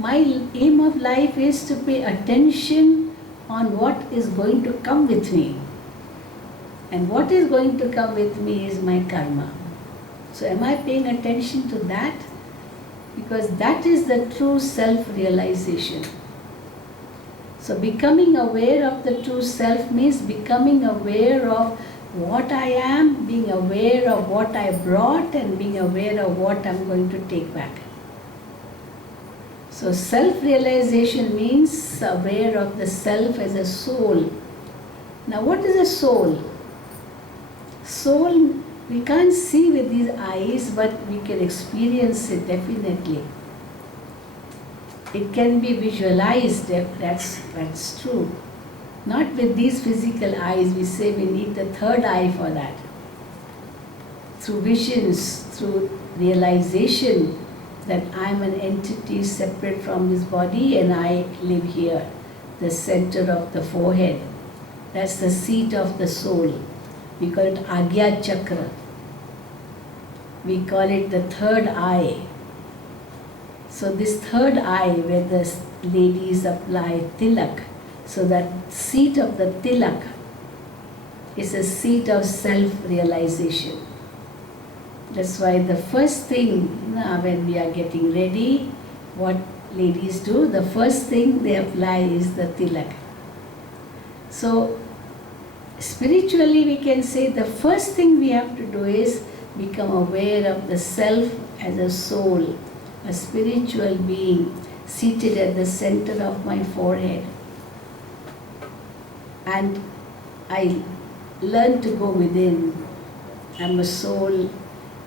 my aim of life is to pay attention on what is going to come with me. And what is going to come with me is my karma. So am I paying attention to that? Because that is the true self-realization. So becoming aware of the true self means becoming aware of what I am, being aware of what I brought, and being aware of what I'm going to take back. So self-realization means aware of the self as a soul. Now what is a soul? Soul, we can't see with these eyes, but we can experience it definitely. It can be visualized, that's true. Not with these physical eyes, we say we need the third eye for that. Through visions, through realization that I'm an entity separate from this body and I live here, the center of the forehead. That's the seat of the soul. We call it Agya Chakra. We call it the third eye. So this third eye where the ladies apply tilak, so that seat of the tilak is a seat of self-realization. That's why the first thing when we are getting ready, what ladies do, the first thing they apply is the tilak. So spiritually we can say the first thing we have to do is become aware of the self as a soul, a spiritual being seated at the center of my forehead. And I learn to go within. I'm a soul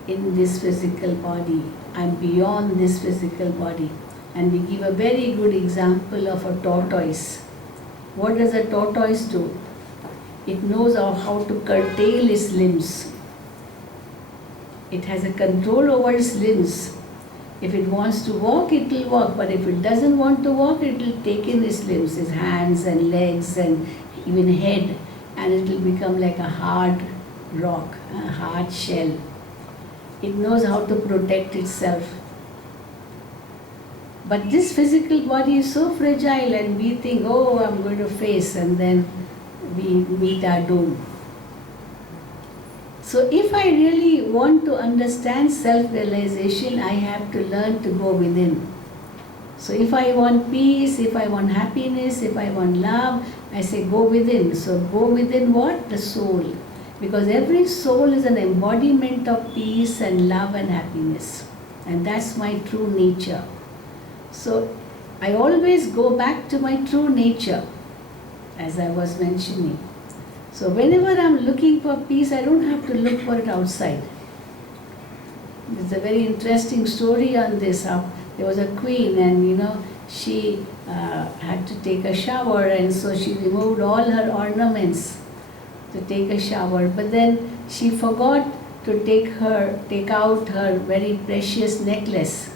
in this physical body. I'm beyond this physical body. And we give a very good example of a tortoise. What does a tortoise do? It knows how to curtail its limbs. It has a control over its limbs. If it wants to walk, it will walk. But if it doesn't want to walk, it will take in its limbs, its hands and legs and even head. And it will become like a hard rock, a hard shell. It knows how to protect itself. But this physical body is so fragile and we think, oh, I'm going to face, and then we meet our doom. So if I really want to understand self-realization, I have to learn to go within. So if I want peace, if I want happiness, if I want love, I say go within. So go within what? The soul. Because every soul is an embodiment of peace and love and happiness. And that's my true nature. So I always go back to my true nature, as I was mentioning. So whenever I'm looking for peace, I don't have to look for it outside. There's a very interesting story on this. There was a queen and she had to take a shower, and so she removed all her ornaments to take a shower. But then she forgot to take out her very precious necklace.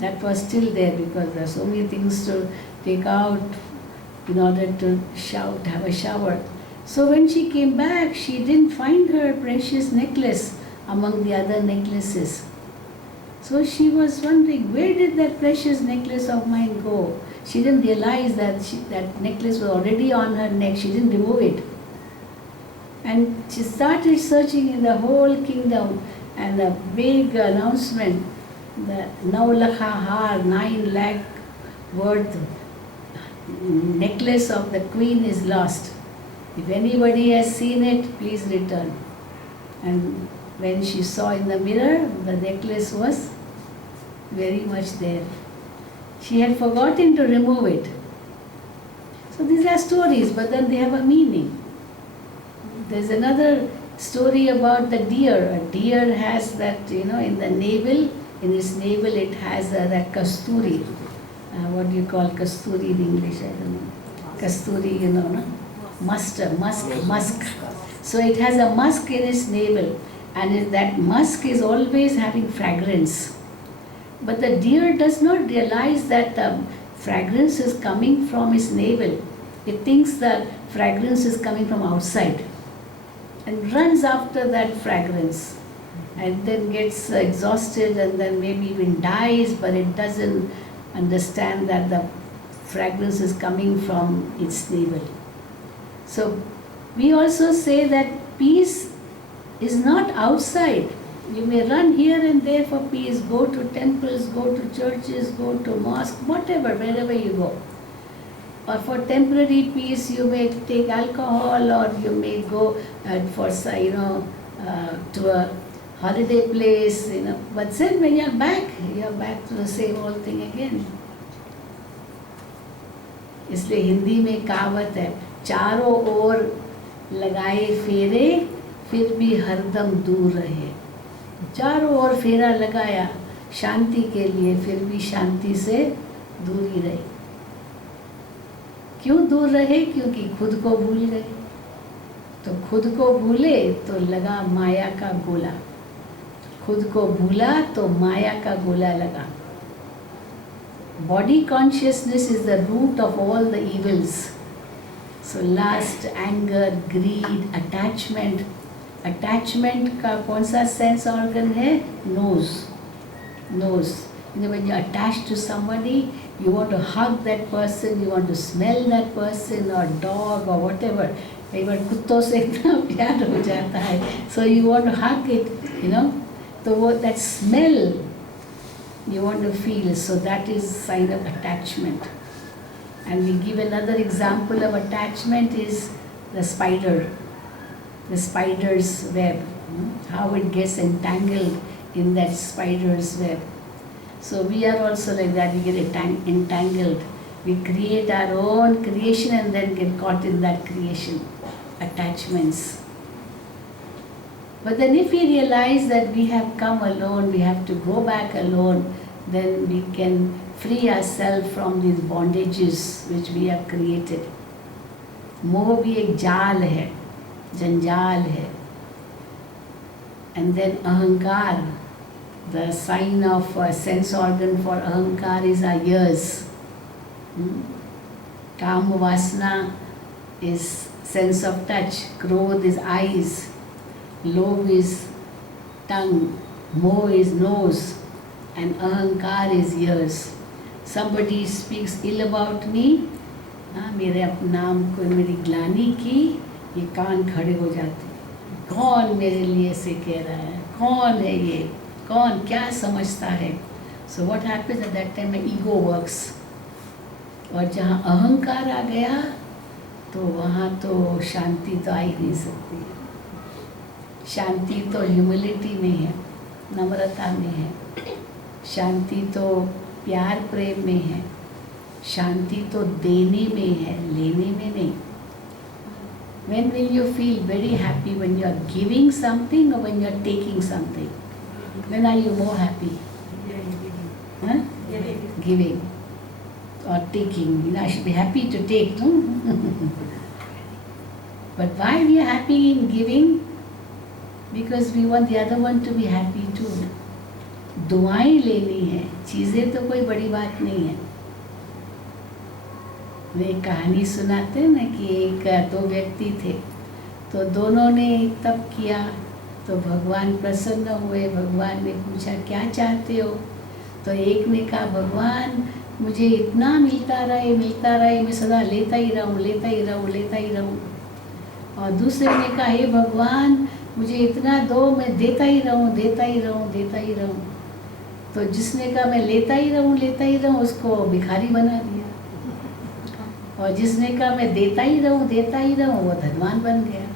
That was still there because there are so many things to take out in order to have a shower. So when she came back, she didn't find her precious necklace among the other necklaces. So she was wondering, where did that precious necklace of mine go? She didn't realize that that necklace was already on her neck. She didn't remove it. And she started searching in the whole kingdom, and a big announcement, the 9 lakha har, 9 lakh worth necklace of the queen is lost. If anybody has seen it, please return. And when she saw in the mirror, the necklace was very much there. She had forgotten to remove it. So these are stories, but then they have a meaning. There's another story about the deer. A deer has that, in the navel, in its navel it has that kasturi. What do you call kasturi in English? I don't know. Kasturi, no? Musk. So it has a musk in its navel, and that musk is always having fragrance. But the deer does not realize that the fragrance is coming from its navel. It thinks that fragrance is coming from outside and runs after that fragrance, and then gets exhausted and then maybe even dies, but it doesn't understand that the fragrance is coming from its navel. So we also say that peace is not outside. You may run here and there for peace, go to temples, go to churches, go to mosque, whatever, wherever you go. Or for temporary peace, you may take alcohol, or you may go for, to a holiday place, But then when you're back to the same old thing again. इसलिए हिंदी में कहावत है, चारों ओर लगाए फेरे फिर भी हरदम दूर रहे. चारों ओर फेरा लगाया शांति के लिए, फिर भी शांति से दूर ही रहे. क्यों दूर रहे? क्योंकि खुद को भूल गए. तो खुद को भूले तो लगा माया का गोला. खुद को भूला तो माया का गोला लगा. Body consciousness is the root of all the evils. So lust, anger, greed, attachment. Attachment का कौन सा sense organ है? Nose. Nose. When you're attached to somebody, you want to hug that person, you want to smell that person, or dog or whatever. कई बार कुत्तों से इतना प्यार हो जाता है, so you want to hug it, तो वो that smell you want to feel, so that is sign of attachment. And we give another example of attachment is the spider, the spider's web, how it gets entangled in that spider's web. So we are also like that, we get entangled. We create our own creation and then get caught in that creation, attachments. But then if we realize that we have come alone, we have to go back alone, then we can free ourselves from these bondages which we have created. मोह भी एक जाल है, जंजाल है. And then अहंकार, the sign of sense organ for अहंकार is our ears. Kam vasana is sense of touch, krodh is eyes, lobh is tongue, moh is nose, and ahankar is ears. Somebody speaks ill about me, मेरे नाम को मेरी ग्लानि की, ये कान खड़े हो जाते. कौन मेरे लिए से कह रहा है? कौन है ये? कौन क्या समझता है? So what happens at that time? My ego works. और जहाँ अहंकार आ गया तो वहाँ तो शांति तो आ ही नहीं सकती. शांति तो ह्यूमिलिटी में है, नम्रता में है. शांति तो प्यार प्रेम में है. शांति तो देने में है, लेने में नहीं. When will you feel very happy? When you are giving something or when you are taking something? When are you more happy? Huh? Giving or taking. I should be happy to take, no? But why we are happy in giving? Because we want the other one to be happy too. दुआएं लेनी है, चीज़ें तो कोई बड़ी बात नहीं है. वे कहानी सुनाते हैं ना कि एक दो व्यक्ति थे, तो दोनों ने तप किया, तो भगवान प्रसन्न हुए. भगवान ने पूछा क्या चाहते हो? तो एक ने कहा भगवान मुझे इतना मिलता रहे, मैं सदा लेता ही रहूं. और दूसरे ने कहा हे भगवान मुझे इतना दो, मैं देता ही रहूं. तो जिसने कहा मैं लेता ही रहूं उसको भिखारी बना दिया. और जिसने कहा मैं देता ही रहूं वो धनवान बन गया.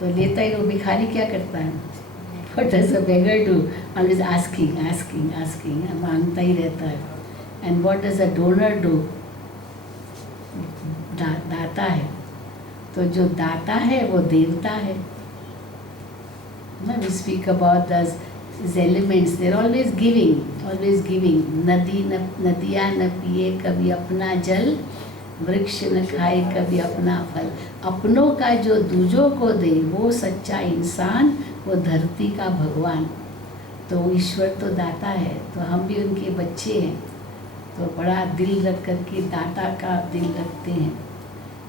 तो लेता ही रहूं, भिखारी क्या करता है? What does a beggar do? Always asking, मांगता ही रहता है. And what does a donor do? दाता है. तो जो दाता है वो देवता है. We speak about these elements. They're always giving. नदियाँ न पिए कभी अपना जल, वृक्ष न खाए कभी अपना फल. अपनों का जो दूजों को दे वो सच्चा इंसान, वो धरती का भगवान. तो ईश्वर तो दाता है, तो हम भी उनके बच्चे हैं. तो बड़ा दिल रख करके दाता का दिल रखते हैं.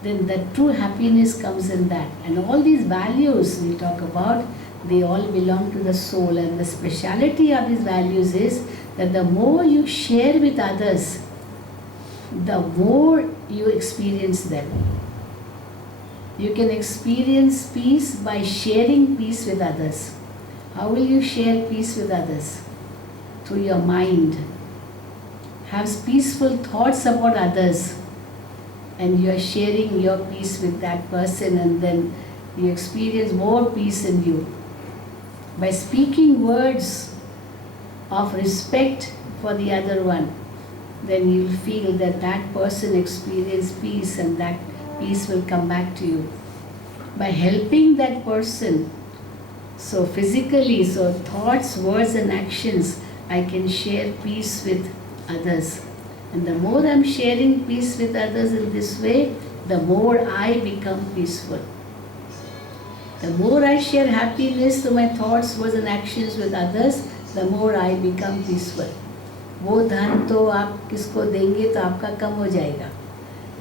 Then the true happiness comes in that. And all these values we talk about, they all belong to the soul. And the speciality of these values is that the more you share with others, the more you experience them. You can experience peace by sharing peace with others. How will you share peace with others? Through your mind. Have peaceful thoughts about others, and you are sharing your peace with that person, and then you experience more peace in you. By speaking words of respect for the other one, then you'll feel that that person experienced peace, and that peace will come back to you. By helping that person, so physically, so thoughts, words and actions, I can share peace with others. And the more I'm sharing peace with others in this way, the more I become peaceful. The more I share happiness through my thoughts, words and actions with others, the more I become peaceful. वो धन तो आप किसको देंगे तो आपका कम हो जाएगा.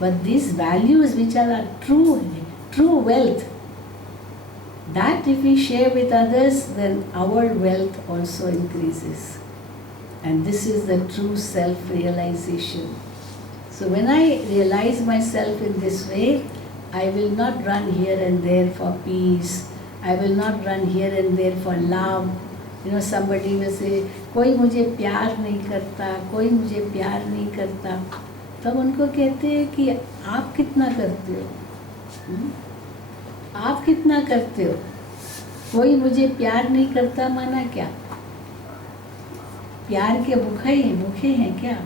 But these values which are true wealth, that if we share with others, then our wealth also increases. And this is the true self-realization. So when I realize myself in this way, I will not run here and there for peace. I will not run here and there for love. You know, somebody will say, कोई मुझे प्यार नहीं करता, कोई मुझे प्यार नहीं करता. तब उनको कहते हैं कि आप कितना करते हो? आप कितना करते हो? कोई मुझे प्यार नहीं करता माना क्या? प्यार के भूखे हैं क्या?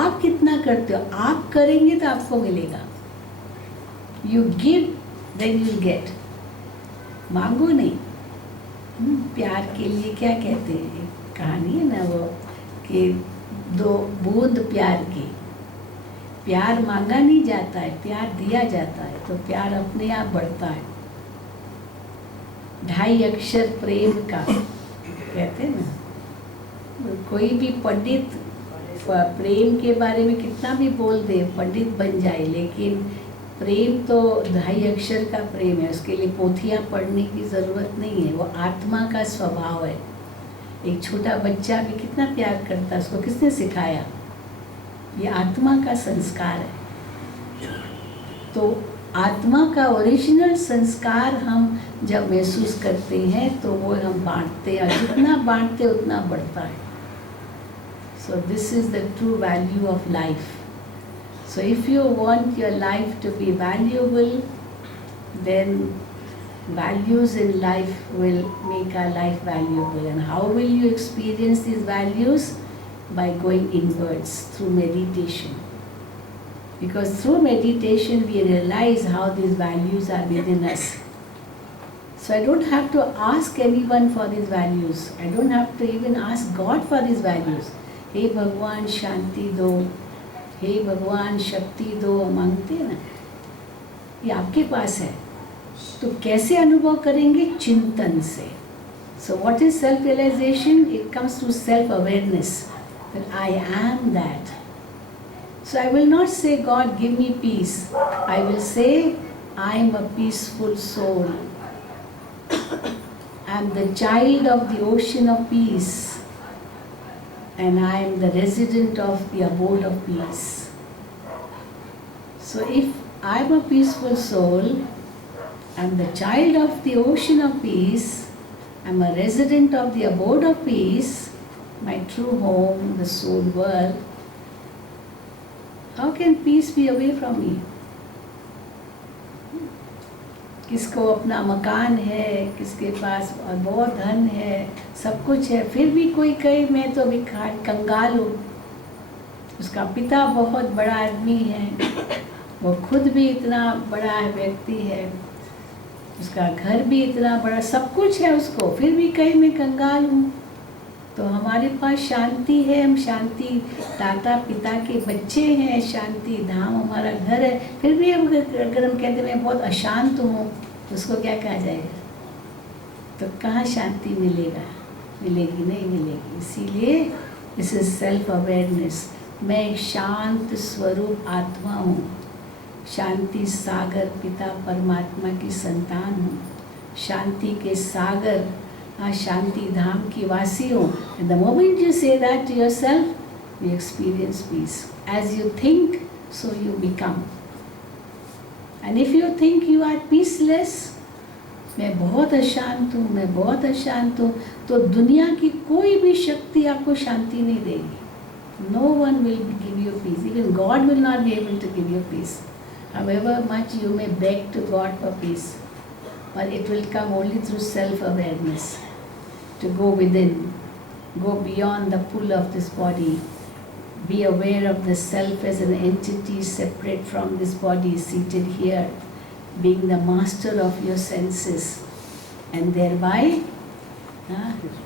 आप कितना करते हो? आप करेंगे तो आपको मिलेगा. You give, then you'll get. मांगो नहीं. प्यार के लिए क्या कहते हैं? कहानी है ना वो कि 2 बूंद प्यार की. प्यार मांगा नहीं जाता है, प्यार दिया जाता है, तो प्यार अपने आप बढ़ता है. 2.5 अक्षर प्रेम का कहते हैं ना. कोई भी पंडित प्रेम के बारे में कितना भी बोल दे, पंडित बन जाए, लेकिन प्रेम तो 2.5 अक्षर का प्रेम है. उसके लिए पोथियाँ पढ़ने की ज़रूरत नहीं है. वो आत्मा का स्वभाव है. एक छोटा बच्चा भी कितना प्यार करता है, उसको किसने सिखाया? ये आत्मा का संस्कार है. तो आत्मा का ओरिजिनल संस्कार हम जब महसूस करते हैं तो वो हम बांटते हैं, और जितना बांटते उतना बढ़ता है. So this is the true value of life. So if you want your life to be valuable, then values in life will make our life valuable. And how will you experience these values? By going inwards through meditation. Because through meditation we realize how these values are within us. So I don't have to ask anyone for these values. I don't have to even ask God for these values. हे भगवान शांति दो, हे भगवान शक्ति दो, मांगते हैं ना, ये आपके पास है. तो कैसे अनुभव करेंगे? चिंतन से. So what is self-realization? It comes through self-awareness that I am that. So I will not say, God give me peace. I will say, I am a peaceful soul. I am the child of the ocean of peace. And I am the resident of the abode of peace. So if I am a peaceful soul, I am the child of the ocean of peace, I am a resident of the abode of peace, my true home, the soul world, how can peace be away from me? किसको अपना मकान है, किसके पास बहुत धन है, सब कुछ है, फिर भी कोई कहे मैं तो भिखारी कंगाल हूँ. उसका पिता बहुत बड़ा आदमी है, वो खुद भी इतना बड़ा व्यक्ति है, उसका घर भी इतना बड़ा, सब कुछ है उसको, फिर भी कहे मैं कंगाल हूँ. तो हमारे पास शांति है, हम शांति दाता पिता के बच्चे हैं, शांति धाम हमारा घर है, फिर भी हम अगर हम कहते मैं बहुत अशांत हूँ, तो उसको क्या कहा जाएगा? तो कहाँ शांति मिलेगा? मिलेगी नहीं मिलेगी. इसीलिए दिस इज सेल्फ अवेयरनेस. मैं एक शांत स्वरूप आत्मा हूँ, शांति सागर पिता परमात्मा की संतान हूँ. शांति के सागर शांति धाम की वासी हूँ. And the moment you say that to yourself, you experience peace. As you think, so you become. And if you think you are peaceless, मैं बहुत अशांत हूँ, मैं बहुत अशांत हूँ, तो दुनिया की कोई भी शक्ति आपको शांति नहीं देगी. No one will give you peace. Even God will not be able to give you peace. However much you may beg to God for peace, but it will come only through self-awareness. To go within, go beyond the pull of this body. Be aware of the self as an entity separate from this body, seated here, being the master of your senses, and thereby,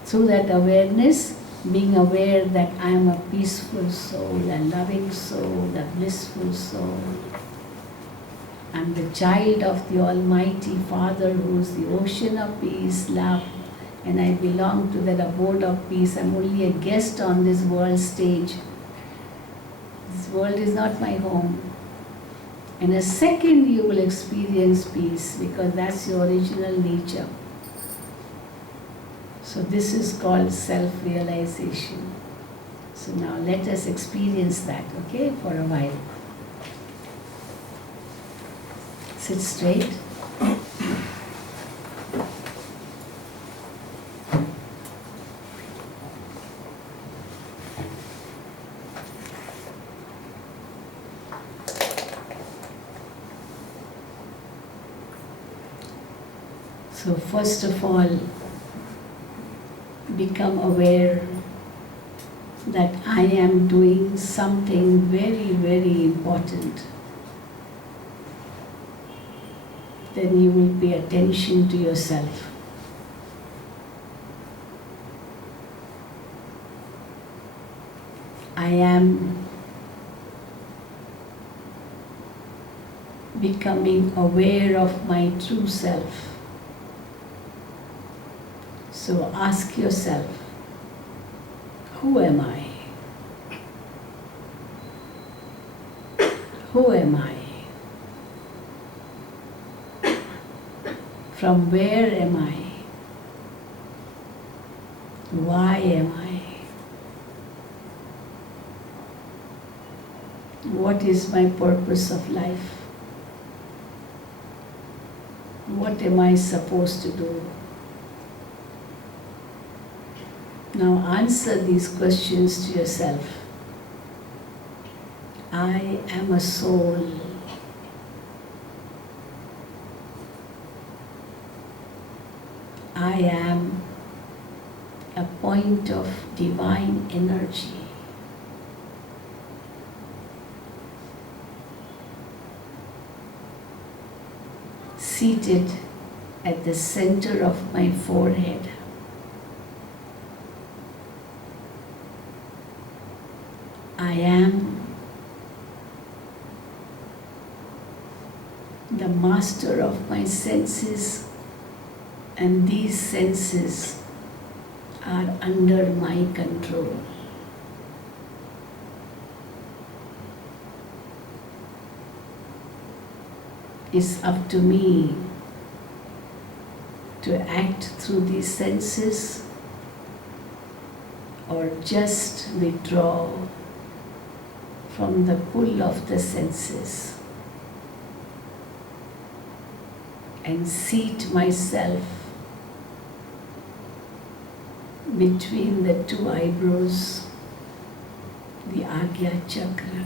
through that awareness, being aware that I am a peaceful soul, a loving soul, a blissful soul. I am the child of the Almighty Father who is the ocean of peace, love, and I belong to that abode of peace. I am only a guest on this world stage. This world is not my home. In a second you will experience peace because that's your original nature. So this is called self-realization. So now let us experience that, okay, for a while. Sit straight. So first of all, become aware that I am doing something very, very important. Then you will pay attention to yourself. I am becoming aware of my true self. So ask yourself, who am I? Who am I? From where am I? Why am I? What is my purpose of life? What am I supposed to do? Now answer these questions to yourself. I am a soul. I am a point of divine energy. Seated at the center of my forehead. I am the master of my senses, and these senses are under my control. It's up to me to act through these senses or just withdraw from the pull of the senses and seat myself between the two eyebrows, the Agya Chakra.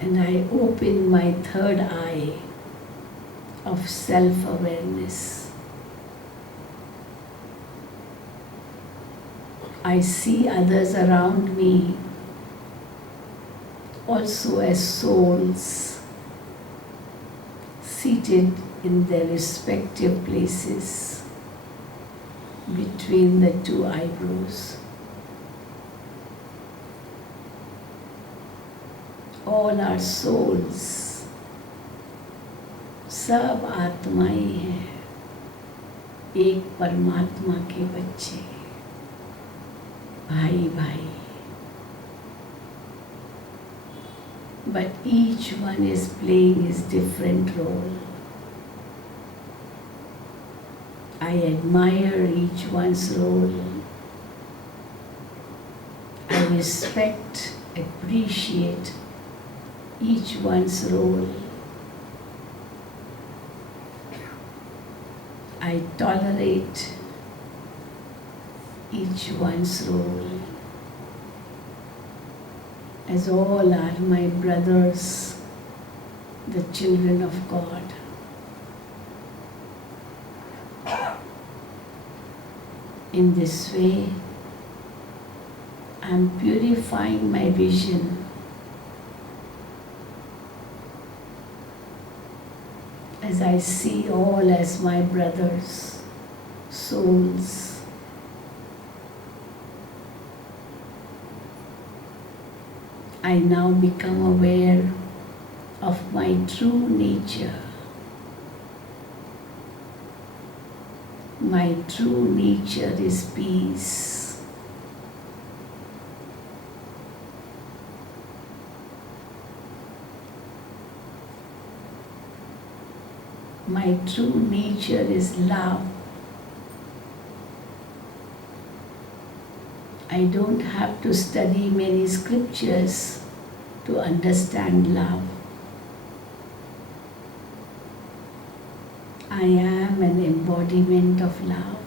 And I open my third eye of self-awareness. I see others around me also as souls seated in their respective places between the two eyebrows. All are souls, सब आत्माएं हैं, एक परमात्मा के बच्चे, भाई भाई. But each one is playing his different role. I admire each one's role. I respect, appreciate each one's role. I tolerate each one's role, as all are my brothers, the children of God. In this way, I am purifying my vision as I see all as my brothers, souls. I now become aware of my true nature. My true nature is peace. My true nature is love. I don't have to study many scriptures to understand love. I am an embodiment of love.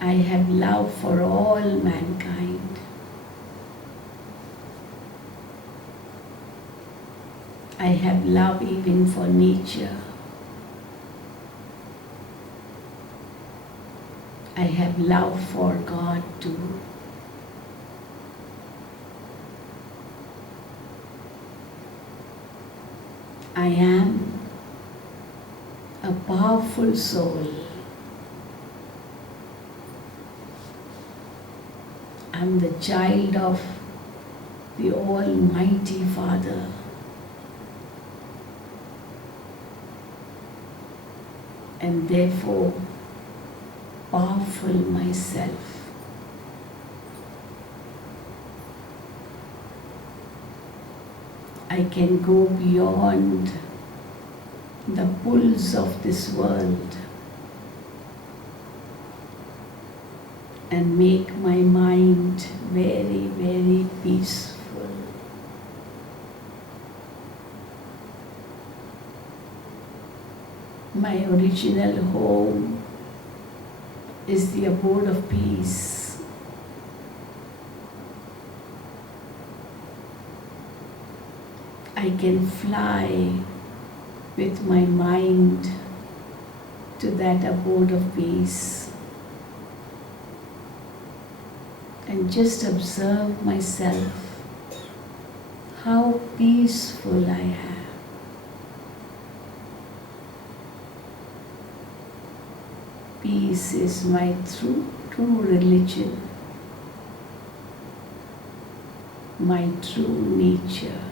I have love for all mankind. I have love even for nature. I have love for God too. I am a powerful soul. I am the child of the Almighty Father. And therefore powerful myself. I can go beyond the pulls of this world and make my mind very, very peaceful. My original home is the abode of peace. I can fly with my mind to that abode of peace and just observe myself, how peaceful I am. Peace is my true religion, my true nature.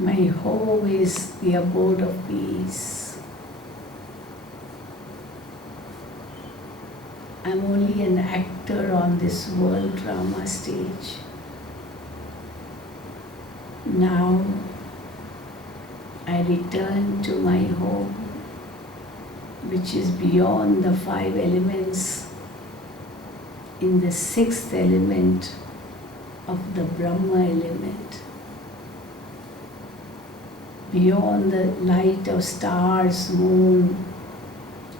My home is the abode of peace. I'm only an actor on this world drama stage. Now I return to my home, which is beyond the 5 elements, in the 6th element of the Brahma element, beyond the light of stars, moon,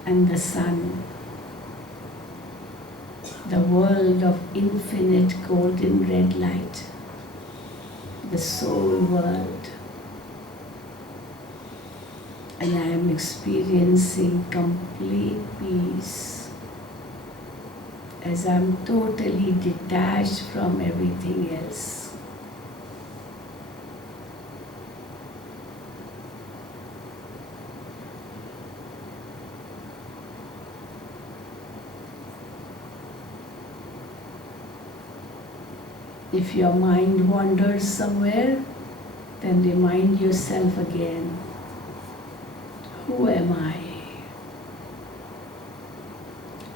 and the sun, the world of infinite golden red light, the soul world. And I am experiencing complete peace as I am totally detached from everything else. If your mind wanders somewhere, then remind yourself again, who am I?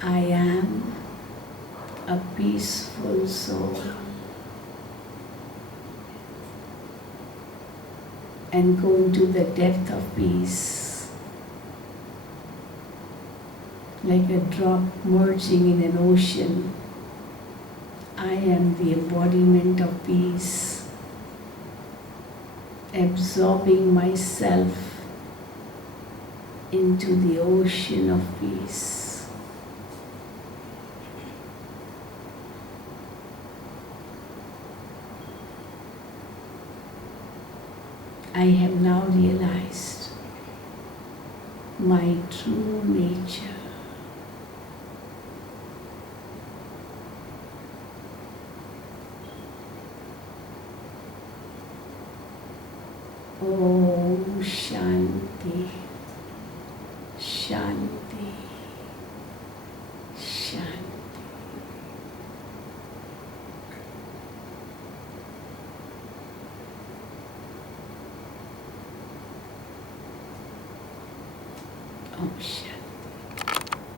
I am a peaceful soul. and go into the depth of peace. Like a drop merging in an ocean, I am the embodiment of peace, absorbing myself into the ocean of peace. I have now realized my true nature. Om Shanti, Shanti, Shanti. Om Shanti.